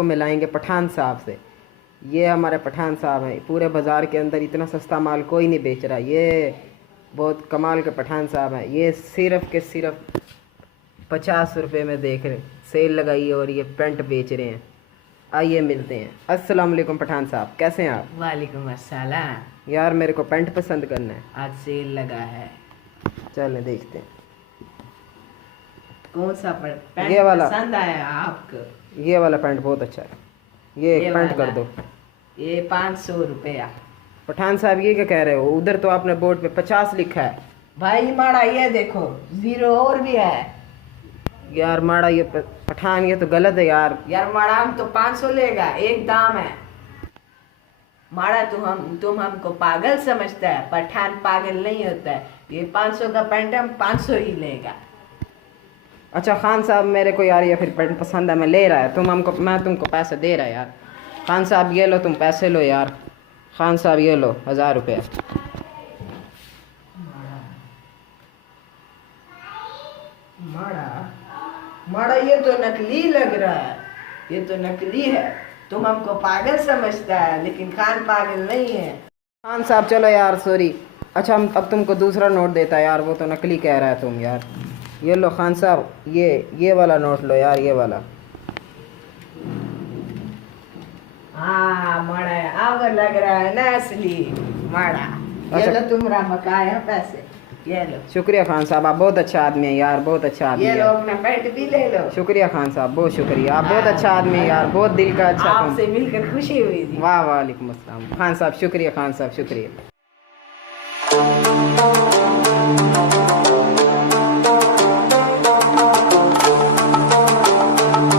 आपको मिलाएंगे पठान साहब से। ये हमारे पठान साहब हैं, पूरे बाज़ार के अंदर इतना सस्ता माल कोई नहीं बेच रहा। ये बहुत कमाल के पठान साहब हैं। ये सिर्फ़ के सिर्फ 50 रुपये में देख रहे सेल लगाई है और ये पेंट बेच रहे हैं। आइए मिलते हैं। अस्सलाम वालेकुम पठान साहब, कैसे हैं आप? वालेकुम अस्सलाम। यार मेरे को पेंट पसंद करना है। आज सेल लगा है, चलें देखते हैं। कौन सा पेंट ये वाला पसंद आया आपको? ये वाला पेंट बहुत अच्छा है। ये एक पेंट कर दो। ये 500 रुपया। पठान साहब ये क्या कह रहे हो? उधर तो आपने बोर्ड पे 50 लिखा है। भाई माड़ा ये देखो, 0 और भी है। यार माड़ा ये पठान ये तो गलत है यार। यार माड़ा हम तो 500 लेगा, एक दाम है। माड़ा तुम हमको पागल समझता है, पठान पागल नहीं होता है। ये 500 का पेंट हम 500 ही लेगा। अच्छा खान साहब मेरे को यार ये फिर पेंट पसंद है, मैं ले रहा है। मैं तुमको पैसे दे रहा है यार। खान साहब ये लो, तुम पैसे लो यार। खान साहब ये लो 1000 रुपये। माड़ा ये तो नकली लग रहा है, ये तो नकली है। तुम हमको पागल समझता है, लेकिन खान पागल नहीं है। खान साहब चलो यार सॉरी। अच्छा हम अब तुमको दूसरा नोट देता है यार, वो तो नकली कह रहा है तुम यार। ये लो खान साहब, ये वाला नोट लो यार, ये वाला। हाँ माड़ा अब लग रहा है ना असली माड़ा। ये अच्छा। लो तुम्हारा बकाया पैसे, ये लो। शुक्रिया खान साहब, आप बहुत अच्छा आदमी हैं यार, बहुत अच्छा आदमी ये लो है। अपना पेंट भी ले लो। शुक्रिया खान साहब, बहुत शुक्रिया। आप बहुत अच्छा आदमी हैं यार, बहुत दिल का अच्छा। आपसे मिलकर खुशी हुई थी। वाह वालेकुम अस्सलाम। खान साहब शुक्रिया, खान साहब शुक्रिया।